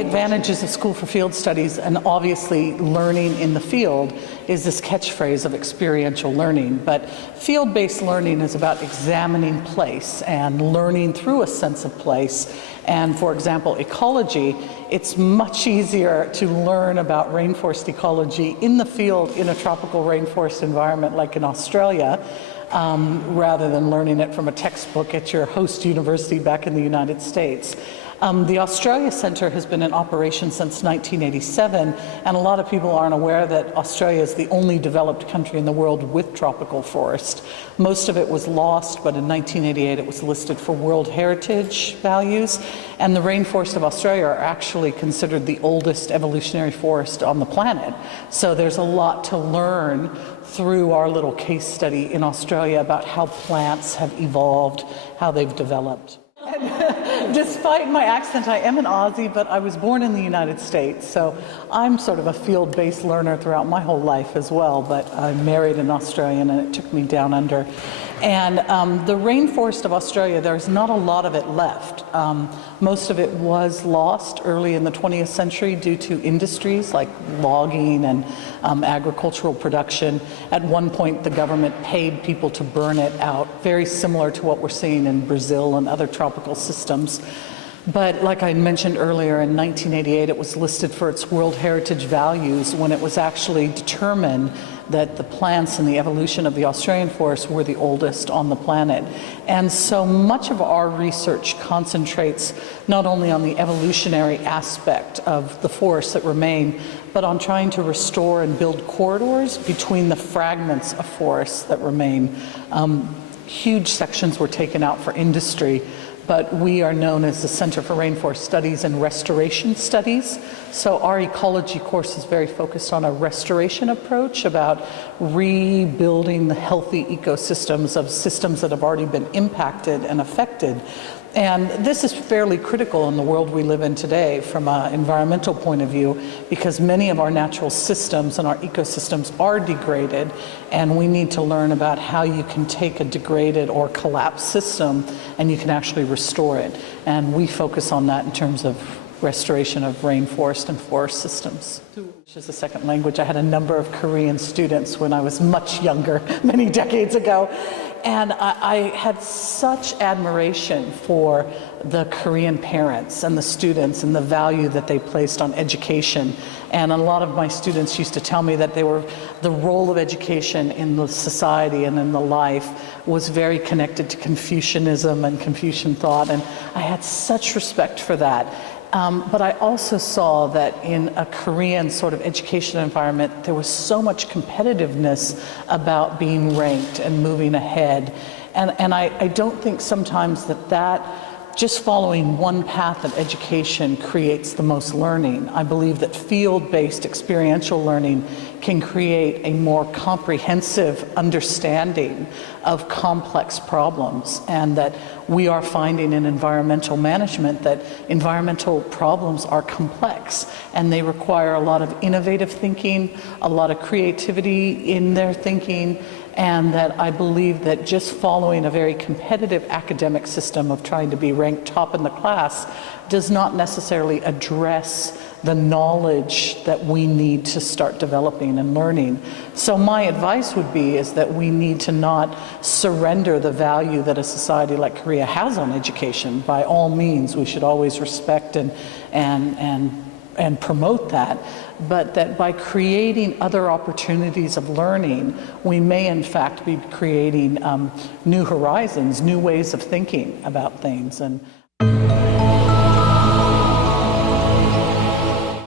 the advantages of School for Field Studies, and obviously learning in the field, is this catchphrase of experiential learning. But field-based learning is about examining place and learning through a sense of place. And for example, ecology, it's much easier to learn about rainforest ecology in the field in a tropical rainforest environment like in Australia, rather than learning it from a textbook at your host university back in the United States. The Australia Centre has been in operation since 1987, and a lot of people aren't aware that Australia is the only developed country in the world with tropical forest. Most of it was lost, but in 1988 it was listed for World Heritage values, and the rainforests of Australia are actually considered the oldest evolutionary forest on the planet. So there's a lot to learn through our little case study in Australia about how plants have evolved, how they've developed. Despite my accent, I am an Aussie, but I was born in the United States, so I'm sort of a field-based learner throughout my whole life as well, but I married an Australian and it took me down under. And the rainforest of Australia, there's not a lot of it left. Most of it was lost early in the 20th century due to industries like logging and agricultural production. At one point, the government paid people to burn it out, very similar to what we're seeing in Brazil and other tropical systems. But like I mentioned earlier, in 1988, it was listed for its World Heritage values when it was actually determined that the plants and the evolution of the Australian forest were the oldest on the planet. And so much of our research concentrates not only on the evolutionary aspect of the forests that remain, but on trying to restore and build corridors between the fragments of forests that remain. Huge sections were taken out for industry, but we are known as the Center for Rainforest Studies and Restoration Studies. So our ecology course is very focused on a restoration approach about rebuilding the healthy ecosystems of systems that have already been impacted and affected. And this is fairly critical in the world we live in today from an environmental point of view, because many of our natural systems and our ecosystems are degraded, and we need to learn about how you can take a degraded or collapsed system and you can actually restore it. And we focus on that in terms of restoration of rainforest and forest systems. Which is a second language. I had a number of Korean students when I was much younger, many decades ago. And I had such admiration for the Korean parents and the students and the value that they placed on education. And a lot of my students used to tell me that the role of education in the society and in the life was very connected to Confucianism and Confucian thought. And I had such respect for that. But I also saw that in a Korean sort of education environment, there was so much competitiveness about being ranked and moving ahead. And I don't think sometimes that just following one path of education creates the most learning. I believe that field-based experiential learning can create a more comprehensive understanding of complex problems, and that we are finding in environmental management that environmental problems are complex and they require a lot of innovative thinking, a lot of creativity in their thinking, and that I believe that just following a very competitive academic system of trying to be ranked top in the class does not necessarily address the knowledge that we need to start developing and learning. So my advice would be is that we need to not surrender the value that a society like Korea has on education. By all means, we should always respect and promote that, but that by creating other opportunities of learning, we may in fact be creating new horizons, new ways of thinking about things. And